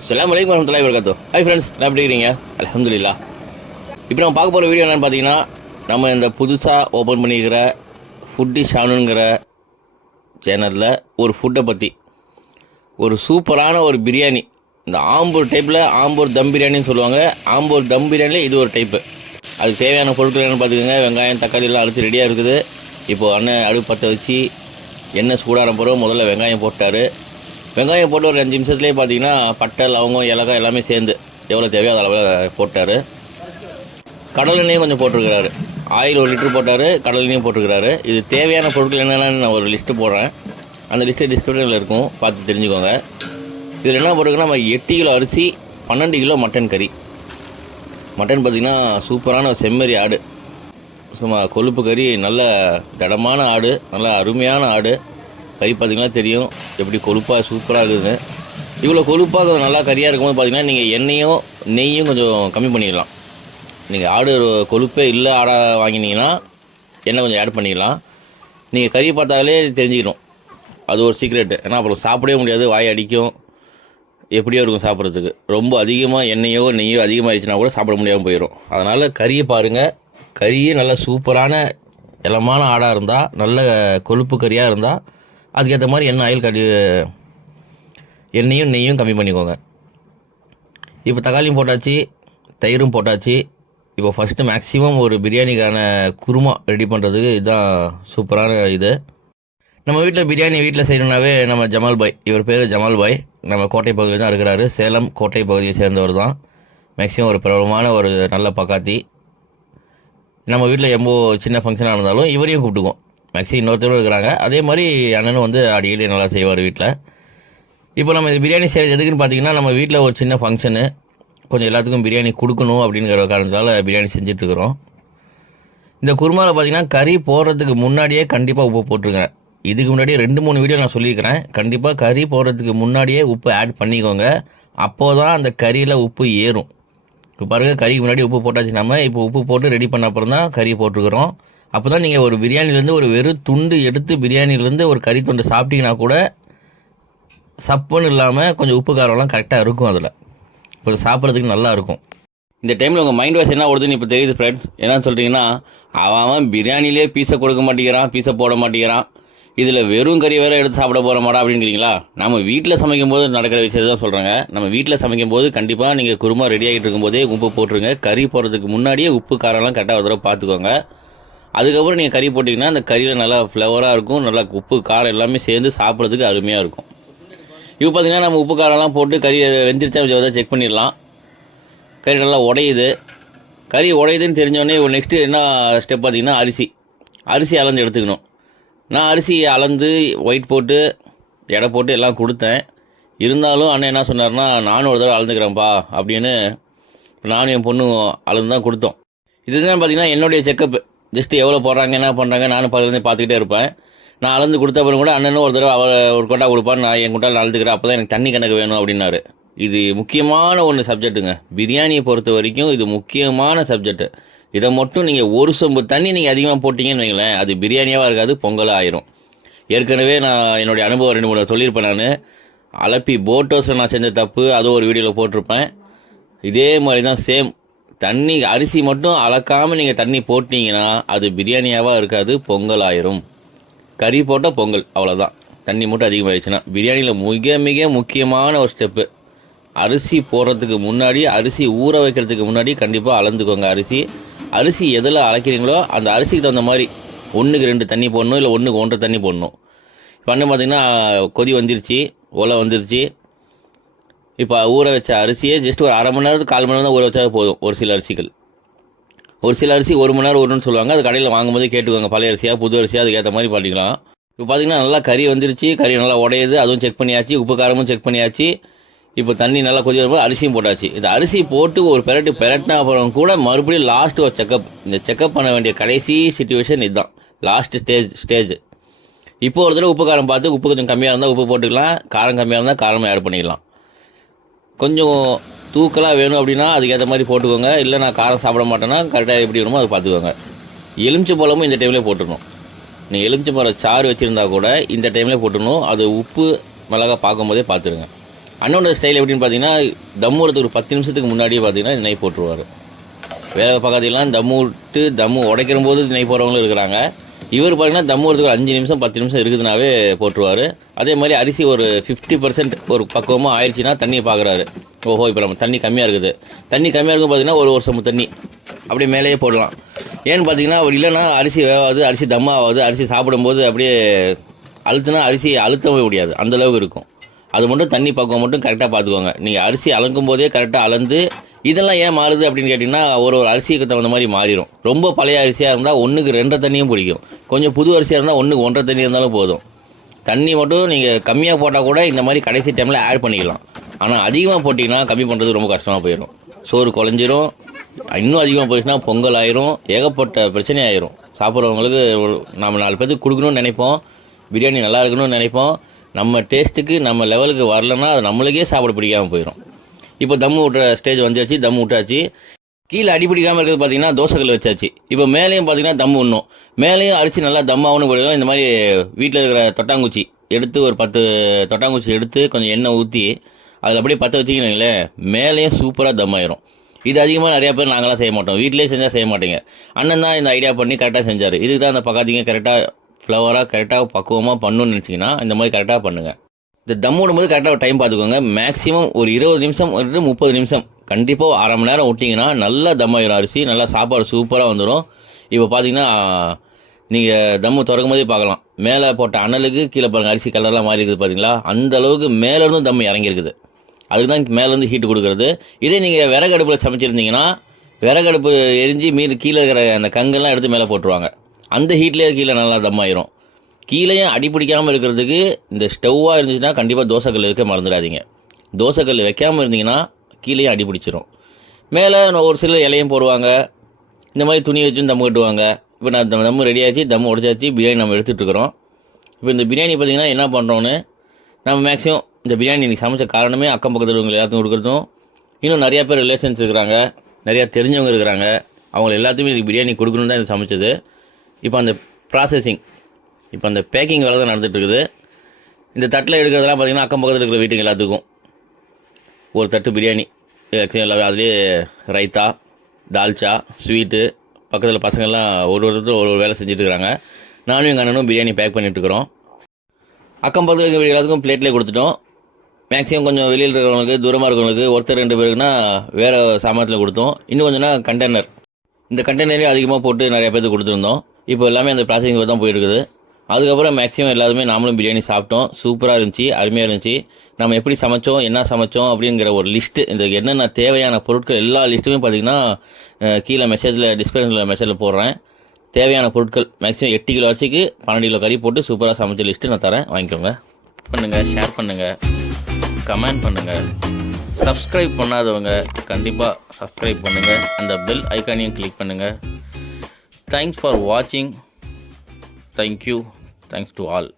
அஸ்லாம் வலைக்கம் வரமத்துல்லாஹி வரகாத்தோ ஹாய் ஃப்ரெண்ட்ஸ் என்ன எப்படி இருக்கிறீங்க அலமதுல்லா இப்போ நம்ம பார்க்க போகிற வீடியோ என்னென்னு பார்த்தீங்கன்னா நம்ம இந்த புதுசாக ஓப்பன் பண்ணியிருக்கிற ஃபுட்டி ஷானுங்கிற சேனலில் ஒரு ஃபுட்டை பற்றி ஒரு சூப்பரான ஒரு பிரியாணி. இந்த ஆம்பூர் டைப்பில் ஆம்பூர் தம் பிரியாணின்னு சொல்லுவாங்க. ஆம்பூர் தம் பிரியாணியில் இது ஒரு டைப்பு அதுக்கு தேவையான பொருட்கள் என்னென்னு பார்த்துக்கோங்க. வெங்காயம் தக்காளி எல்லாம் அரைச்சி ரெடியாக இருக்குது. இப்போது அண்ணன் அடுப்பு பற்ற வச்சு எண்ணெய் சூடான பிறகு முதல்ல வெங்காயம் போட்டார். வெங்காயம் போட்டு ஒரு அஞ்சு நிமிஷத்துலேயே பார்த்தீங்கன்னா பட்டை லவங்கம் ஏலக்காய் எல்லாமே சேர்ந்து எவ்வளோ தேவையோ அது அளவில் போட்டார். கடலெண்ணையும் கொஞ்சம் போட்டிருக்கிறாரு. ஆயில் ஒரு லிட்டர் போட்டார் கடலெண்ணையும் போட்டிருக்கிறாரு. இது தேவையான பொருட்கள் என்னென்னு நான் ஒரு லிஸ்ட்டு போடுறேன். அந்த லிஸ்ட்டு டிஸ்கிரிப்ஷனில் இருக்கும். பார்த்து தெரிஞ்சுக்கோங்க. இதில் என்ன போட்டிருக்குன்னா நம்ம எட்டு கிலோ அரிசி பன்னெண்டு கிலோ மட்டன் கறி. மட்டன் பார்த்திங்கன்னா சூப்பரான செம்மறி ஆடு. சும்மா கொழுப்பு கறி நல்ல திடமான ஆடு நல்ல அருமையான ஆடு. கறி பார்த்திங்கன்னா தெரியும். எப்படி கொழுப்பாக சூப்பராக இருக்குதுன்னு இவ்வளோ கொழுப்பாக கொஞ்சம் நல்லா கறியாக இருக்கும்போது பார்த்திங்கன்னா நீங்கள் எண்ணெயும் நெய்யும் கொஞ்சம் கம்மி பண்ணிடலாம் நீங்கள் ஆடு கொழுப்பே இல்லை ஆடாக வாங்கினீங்கன்னா எண்ணெய் கொஞ்சம் ஆட் பண்ணிக்கலாம். நீங்கள் கறி பார்த்தாலே தெரிஞ்சுக்கணும். அது ஒரு சீக்ரெட்டு ஏன்னா அப்புறம் சாப்பிடவே முடியாது. வாய் அடிக்கும். எப்படியோ இருக்கும் சாப்பிட்றதுக்கு. ரொம்ப அதிகமாக எண்ணெயோ நெய்யோ அதிகமாகிடுச்சுன்னா கூட சாப்பிட முடியாமல் போயிடும். அதனால் கறியை பாருங்கள் கறியே நல்ல சூப்பரான இளமான ஆடாக இருந்தால் நல்ல கொழுப்பு கறியாக இருந்தால் அதுக்கேற்ற மாதிரி எண்ணெய் ஆயில் கடி எண்ணெயும் நெய்யும் கம்மி பண்ணிக்கோங்க. இப்போ தக்காளியும் போட்டாச்சு தயிரும் போட்டாச்சு. இப்போ ஃபஸ்ட்டு மேக்ஸிமம் ஒரு பிரியாணிக்கான குருமா ரெடி பண்ணுறதுக்கு இதுதான் சூப்பரான இது. நம்ம வீட்டில் பிரியாணி வீட்டில் செய்யணுன்னாவே நம்ம ஜமால் பாய் இவர் பேர் ஜமால் பாய். நம்ம கோட்டை பகுதியில் தான் இருக்கிறாரு. சேலம் கோட்டை பகுதியை சேர்ந்தவர் தான். மேக்ஸிமம் ஒரு பிரபலமான ஒரு நல்ல பக்காத்தி. நம்ம வீட்டில் எம்போ சின்ன ஃபங்க்ஷனாக இருந்தாலும் இவரையும் கூப்பிட்டுக்குவோம். மேக்ஸிமம் இன்னொருத்தரும் இருக்கிறாங்க. அதே மாதிரி அண்ணனும் வந்து அடிக்கடி நல்லா செய்வார் வீட்டில் இப்போ நம்ம இது பிரியாணி செய்கிறது எதுக்குன்னு பார்த்தீங்கன்னா நம்ம வீட்டில் ஒரு சின்ன ஃபங்க்ஷனு கொஞ்சம் எல்லாத்துக்கும் பிரியாணி கொடுக்கணும் அப்படிங்கிற காரணத்தால் பிரியாணி செஞ்சிட்ருக்குறோம். இந்த குருமாவில் பார்த்தீங்கன்னா கறி போடுறதுக்கு முன்னாடியே கண்டிப்பாக உப்பு போட்டிருக்கிறேன் இதுக்கு முன்னாடியே ரெண்டு மூணு வீடியோ நான் சொல்லியிருக்கிறேன். கண்டிப்பாக கறி போடுறதுக்கு முன்னாடியே உப்பு ஆட் பண்ணிக்கோங்க. அப்போ தான் அந்த கறியில் உப்பு ஏறும். இப்போ பாருங்கள் கறிக்கு முன்னாடி உப்பு போட்டாச்சு. நம்ம இப்போ உப்பு போட்டு ரெடி பண்ண அப்புறம் தான் கறி போட்டிருக்கிறோம். அப்போ தான் நீங்கள் ஒரு பிரியாணிலேருந்து ஒரு வெறும் துண்டு எடுத்து பிரியாணிலேருந்து ஒரு கறி துண்டு சாப்பிட்டீங்கன்னா கூட சப்புன்னு இல்லாமல் கொஞ்சம் உப்பு காரம்லாம் கரெக்டாக இருக்கும் அதில். கொஞ்சம் சாப்பிட்றதுக்கு நல்லா இருக்கும். இந்த டைமில் உங்கள் மைண்ட் வாஷ் என்ன ஓடுதுன்னு இப்போ தெரியுது ஃப்ரெண்ட்ஸ் என்னன்னு சொல்கிறீங்கன்னா அவன் அவன் பிரியாணிலே பீஸை கொடுக்க மாட்டேங்கிறான் பீஸை போட மாட்டேங்கிறான். இதில் வெறும் கறி வேறு எடுத்து சாப்பிட போகிற மாடா அப்படிங்கிறீங்களா நம்ம வீட்டில் சமைக்கும் போது நடக்கிற விஷயத்தை தான் சொல்கிறாங்க நம்ம வீட்டில் சமைக்கும் போது கண்டிப்பாக நீங்கள் குருமா ரெடி ஆகிட்டு இருக்கும்போதே உப்பு போட்டுருங்க. கறி போடுறதுக்கு முன்னாடியே உப்பு காரம்லாம் கரெக்டாக ஒரு தடவை பார்த்துக்கோங்க. அதுக்கப்புறம் நீங்கள் கறி போட்டிங்கன்னா அந்த கறியில் நல்லா ஃப்ளவராக இருக்கும் நல்லா உப்பு காரம் எல்லாமே சேர்ந்து சாப்பிட்றதுக்கு அருமையாக இருக்கும். இப்போ பார்த்தீங்கன்னா நம்ம உப்பு காரம்லாம் போட்டு கறி வெந்திரிச்சா செக் பண்ணிடலாம். கறி நல்லா உடையுது. கறி உடையுதுன்னு தெரிஞ்சோடனே ஒரு நெக்ஸ்ட்டு என்ன ஸ்டெப் பார்த்தீங்கன்னா அரிசி. அரிசி அளந்து எடுத்துக்கணும். நான் அரிசி அளந்து ஒயிட் போட்டு எடை போட்டு எல்லாம் கொடுத்தேன். இருந்தாலும் அண்ணன் என்ன சொன்னார்னா நானும் ஒரு தடவை அளந்துக்கிறேன்ப்பா அப்படின்னு நானும் என் பொண்ணும் அளந்து தான் கொடுத்தோம். இதுதான் பார்த்தீங்கன்னா என்னுடைய செக்கப்பு ஜஸ்ட்டு எவ்வளோ போடுறாங்க என்ன பண்ணுறாங்க நானும் பக்கத்துலேருந்து பார்த்துக்கிட்டே இருப்பேன். நான் அளந்து கொடுத்த பிறகு கூட அண்ணனும் ஒரு தடவை அவர் ஒரு கொட்டா கொடுப்பான்னு நான் என் கொட்டால் அளந்துக்கிறேன் அப்போ தான் எனக்கு தண்ணி கணக்கு வேணும் அப்படின்னாரு. இது முக்கியமான ஒன்று சப்ஜெக்ட்டுங்க பிரியாணியை பொறுத்த வரைக்கும் இது முக்கியமான சப்ஜெக்ட்டு இதை மட்டும் நீங்கள் ஒரு சொம்பு தண்ணி நீங்கள் அதிகமாக போட்டிங்கன்னு வைங்களேன் அது பிரியாணியாக இருக்காது பொங்கலாக ஆயிரும். ஏற்கனவே நான் என்னுடைய அனுபவம் ரெண்டு மூணு சொல்லியிருப்பேன் நான். அலப்பி போட்டோஸில் நான் செஞ்ச தப்பு அதுவும் ஒரு வீடியோவில் போட்டிருப்பேன். இதே மாதிரி தான் சேம் தண்ணி அரிசி மட்டும் அளக்காமல் நீங்கள் தண்ணி போட்டிங்கன்னா அது பிரியாணியாவாக இருக்காது பொங்கல் ஆயிரும் கறி போட்டால் பொங்கல் அவ்வளோதான் தண்ணி மட்டும் அதிகமாகிடுச்சுன்னா பிரியாணியில் மிக மிக முக்கியமான ஒரு ஸ்டெப்பு அரிசி போடுறதுக்கு முன்னாடி அரிசி ஊற வைக்கிறதுக்கு முன்னாடி கண்டிப்பாக அளந்துக்கோங்க அரிசி. அரிசி எதில் அழைக்கிறீங்களோ அந்த அரிசிக்கு தகுந்த மாதிரி ஒன்றுக்கு ரெண்டு தண்ணி போடணும் இல்லை ஒன்றுக்கு ஒன்றரை தண்ணி போடணும். இப்போ அண்ணன் பார்த்தீங்கன்னா கொதி வந்துருச்சு ஒலை வந்துருச்சு இப்போ ஊற வச்ச அரிசியே ஜஸ்ட் ஒரு அரை மணி நேரத்துக்கு கால் மணி நேரம் தான் ஊற வச்சா போதும் ஒரு சில அரிசிகள். ஒரு சில அரிசி ஒரு மணி நேரம் வரும்னு சொல்லுவாங்க. அது கடையில் வாங்கும்போது கேட்டுக்கோங்க. பழைய அரிசியாக புது அரிசியாக அதுக்கேற்ற மாதிரி பண்ணிக்கலாம். இப்போ பார்த்தீங்கன்னா நல்லா கறி வந்துருச்சு. கறி நல்லா உடையுது. அதுவும் செக் பண்ணியாச்சு. உப்பு காரமும் செக் பண்ணியாச்சு. இப்போ தண்ணி நல்லா கொதி அரிசியும் போட்டாச்சு. இந்த அரிசி போட்டு ஒரு பெரட்டு பெரட்டின அப்புறம் கூட மறுபடியும் லாஸ்ட் ஒரு செக்கப் இந்த செக்கப் பண்ண வேண்டிய கடைசி சுச்சுவேஷன் இதுதான். லாஸ்ட் ஸ்டேஜ் ஸ்டேஜ் இப்போ ஒரு தடவை உப்பு காரம் பார்த்து உப்பு கொஞ்சம் கம்மியாக இருந்தால் உப்பு போட்டுக்கலாம். காரம் கம்மியாக இருந்தால் காரமாக ஆட் பண்ணிக்கலாம். கொஞ்சம் தூக்கலாக வேணும் அப்படின்னா அதுக்கேற்ற மாதிரி போட்டுக்கோங்க. இல்லை நான் காரம் சாப்பிட மாட்டேன்னா கரெக்டாக எப்படி வேணுமோ அதை பார்த்துக்கோங்க. எலுமிச்சை பழமும் இந்த டைம்லேயே போட்டுடணும். நீங்கள் எலுமிச்சை பழம் சாறு வச்சுருந்தா கூட இந்த டைம்லேயே போட்டுடணும். அது உப்பு மிளகா பார்க்கும்போதே பார்த்துருங்க அண்ணனோட ஸ்டைல் எப்படின்னு பார்த்தீங்கன்னா தம் வரதுக்கு ஒரு பத்து நிமிஷத்துக்கு முன்னாடியே பார்த்தீங்கன்னா நெய் போட்டுருவார். வேலை பக்கத்துலாம் தம்மு விட்டு தம்மு உடைக்கிற போது நெய் போகிறவங்களும் இருக்கிறாங்க. இவர் பார்த்தீங்கன்னா தம்மு ஒரு அஞ்சு நிமிஷம் பத்து நிமிஷம் இருக்குதுனாவே போட்டுருவார். அதே மாதிரி அரிசி ஒரு ஃபிஃப்டி பர்சன்ட் ஒரு பக்குவமாக ஆயிடுச்சுன்னா தண்ணியை பார்க்குறாரு ஓஹோ இப்போ நம்ம தண்ணி கம்மியாக இருக்குது. தண்ணி கம்மியாக இருக்கும் பார்த்தீங்கன்னா ஒரு வருஷம் தண்ணி அப்படியே மேலேயே போடலாம். ஏன்னு பார்த்தீங்கன்னா அப்படி இல்லைன்னா அரிசி வேகாது அரிசி தம்மாகாது அரிசி சாப்பிடும்போது அப்படியே அழுத்துனா அரிசி அழுத்தவே முடியாது. அந்த அளவுக்கு இருக்கும். அது மட்டும் தண்ணி பக்குவம் மட்டும் கரெக்டாக பார்த்துக்கோங்க. நீங்கள் அரிசி அளக்கும் போதே கரெக்டாக அளந்து இதெல்லாம் ஏன் மாறுது அப்படின்னு கேட்டிங்கன்னா ஒரு ஒரு அரிசிக்கு தகுந்த மாதிரி மாறிடும் ரொம்ப பழைய அரிசியாக இருந்தால் ஒன்றுக்கு ரெண்டரை தண்ணியும் பிடிக்கும். கொஞ்சம் புது அரிசியாக இருந்தால் ஒன்றுக்கு ஒன்றரை தண்ணி இருந்தாலும் போதும். தண்ணி மட்டும் நீங்கள் கம்மியாக போட்டால் கூட இந்த மாதிரி கடைசி டைமில் ஆட் பண்ணிக்கலாம். ஆனால் அதிகமாக போட்டிங்கன்னா கம்மி பண்ணுறது ரொம்ப கஷ்டமாக போயிடும் சோறு குழஞ்சிரும் இன்னும் அதிகமாக போயிடுச்சுன்னா பொங்கல் ஆயிரும். ஏகப்பட்ட பிரச்சனை ஆயிரும். சாப்பிட்றவங்களுக்கு நாம் நம்ம நாலு பேர்த்துக்கு கொடுக்கணும்னு நினைப்போம். பிரியாணி நல்லா இருக்கணும்னு நினைப்போம். நம்ம டேஸ்ட்டுக்கு நம்ம லெவலுக்கு வரலன்னா அது நம்மளுக்கே சாப்பிட பிடிக்காமல் போயிடும் இப்போ தம்மு விட்டுற ஸ்டேஜ் வந்தாச்சு தம் விட்டாச்சு கீழே அடிப்பிடிக்காமல் இருக்கிறது பார்த்தீங்கன்னா தோசைகள் வச்சாச்சு. இப்போ மேலேயும் பார்த்தீங்கன்னா தம் உண்ணும் மேலேயும் அரிசி நல்லா தம்மாகணும் போடுவோம் இந்த மாதிரி வீட்டில் இருக்கிற தொட்டாங்குச்சி எடுத்து ஒரு பத்து தொட்டாங்குச்சி எடுத்து கொஞ்சம் எண்ணெய் ஊற்றி அதில் அப்படியே பற்ற வச்சிக்கிங்களேன் மேலேயும் சூப்பராக தம் ஆயிரும். இது அதிகமாக நிறையா பேர் நாங்களாம் செய்ய மாட்டோம். வீட்டிலே செஞ்சால் செய்ய மாட்டேங்க. அண்ணன் தான் இந்த ஐடியா பண்ணி கரெக்டாக செஞ்சார். இதுக்கு தான் அந்த பக்காத்தீங்க கரெக்டாக ஃப்ளவராக கரெக்டாக பக்குவமாக பண்ணணும்னு நினச்சிங்கன்னா இந்த மாதிரி கரெக்டாக பண்ணுங்கள் இந்த தம் விடும்போது கரெக்டாக டைம் பார்த்துக்கோங்க. மேக்ஸிமம் ஒரு இருபது நிமிஷம் இருந்து முப்பது நிமிஷம். கண்டிப்பாக அரை மணி நேரம் விட்டிங்கன்னா நல்லா தம் ஆயிரும் அரிசி நல்லா சாப்பாடு சூப்பராக வந்துடும் இப்போ பார்த்தீங்கன்னா நீங்கள் தம்மு திறக்கும் போதே பார்க்கலாம். மேலே போட்ட அனலுக்கு கீழே பாருங்கள் அரிசி கலர்லாம் மாறி இருக்குது பார்த்தீங்களா அந்த அளவுக்கு மேலேருந்தும் தம் இறங்கியிருக்குது அதுக்கு தான் மேலேருந்து ஹீட்டு கொடுக்குறது. இதே நீங்கள் விறகு அடுப்பில் சமைச்சிருந்தீங்கன்னா விறகடுப்பு எரிஞ்சு மீது கீழே இருக்கிற அந்த கங்கெல்லாம் எடுத்து மேலே போட்டுருவாங்க. அந்த ஹீட்லேயே கீழே நல்லா தம் ஆயிரும் கீழேயும் அடி பிடிக்காமல் இருக்கிறதுக்கு இந்த ஸ்டவ்வாக இருந்துச்சுன்னா கண்டிப்பாக தோசைக்கல் இருக்க மறந்துடாதீங்க. தோசைக்கல் வைக்காமல் இருந்தீங்கன்னா கீழேயும் அடி பிடிச்சிரும் மேலே ஒரு சில இலையும் போடுவாங்க. இந்த மாதிரி துணி வச்சும் தம் கட்டுவாங்க. இப்போ நான் தம் தம்மு ரெடி ஆச்சு தம் உடச்சாச்சு பிரியாணி நம்ம எடுத்துகிட்டு இருக்கிறோம். இப்போ இந்த பிரியாணி பார்த்தீங்கன்னா என்ன பண்ணுறோன்னு நம்ம மேக்ஸிமம் இந்த பிரியாணி இன்றைக்கி சமைச்ச காரணமே அக்கம் பக்கத்தில் இருக்கவங்க எல்லாத்தையும் கொடுக்குறதும். இன்னும் நிறையா பேர் ரிலேஷன்ஸ் இருக்கிறாங்க. நிறையா தெரிஞ்சவங்க இருக்கிறாங்க. அவங்க எல்லாத்துக்குமே இதுக்கு பிரியாணி கொடுக்கணுன்னு தான் இது சமைச்சது. இப்போ அந்த ப்ராசஸிங் இப்போ அந்த பேக்கிங் வேலை தான் நடந்துகிட்ருக்குது. இந்த தட்டில் எடுக்கிறதெல்லாம் பார்த்தீங்கன்னா அக்கம் பக்கத்தில் இருக்கிற வீட்டுக்கு எல்லாத்துக்கும். ஒரு தட்டு பிரியாணி எல்லாமே அதுலேயே ரைத்தா தால்ச்சா ஸ்வீட்டு பக்கத்தில் பசங்கள்லாம் ஒரு ஒருத்தர் ஒரு ஒரு வேலை செஞ்சுட்ருக்குறாங்க நானும் எங்கள் அண்ணனும் பிரியாணி பேக் பண்ணிட்டு இருக்கிறோம். அக்கம் பக்கத்தில் இருக்கிற எல்லாத்துக்கும் பிளேட்லேயே கொடுத்துட்டோம். மேக்ஸிமம் கொஞ்சம் வெளியில் இருக்கிறவங்களுக்கு தூரமாக இருக்கிறவங்களுக்கு ஒருத்தர் ரெண்டு பேருக்குன்னா வேறு சாமானத்தில் கொடுத்தோம். இன்னும் கொஞ்சம்னா கண்டெய்னர் இந்த கண்டெய்னரே அதிகமாக போட்டு நிறைய பேருக்கு கொடுத்துருந்தோம். இப்போ எல்லாமே அந்த ப்ராசஸிங் தான் போயிருக்குது அதுக்கப்புறம் மேக்ஸிமம் எல்லாருமே நாமளும் பிரியாணி சாப்பிட்டோம். சூப்பராக இருந்துச்சு அருமையாக இருந்துச்சு. நம்ம எப்படி சமைச்சோம் என்ன சமைச்சோம் அப்படிங்கிற ஒரு லிஸ்ட்டு இந்த என்னென்ன தேவையான பொருட்கள் எல்லா லிஸ்ட்டுமே பார்த்தீங்கன்னா கீழே மெசேஜில் டிஸ்கிரிப்ஷனில் மெசேஜில் போடுறேன். தேவையான பொருட்கள் மேக்ஸிமம் எட்டு கிலோ அரிசிக்கு பன்னெண்டு கிலோ கறி போட்டு சூப்பராக சமைச்ச லிஸ்ட்டு நான் தரேன். வாங்கிக்கோங்க. பண்ணுங்கள் ஷேர் பண்ணுங்கள் கமெண்ட் பண்ணுங்கள் சப்ஸ்கிரைப் பண்ணாதவங்க கண்டிப்பாக சப்ஸ்கிரைப் பண்ணுங்கள் அந்த பெல் ஐக்கானையும் கிளிக் பண்ணுங்கள் Thanks for watching. Thank you. Thanks to all.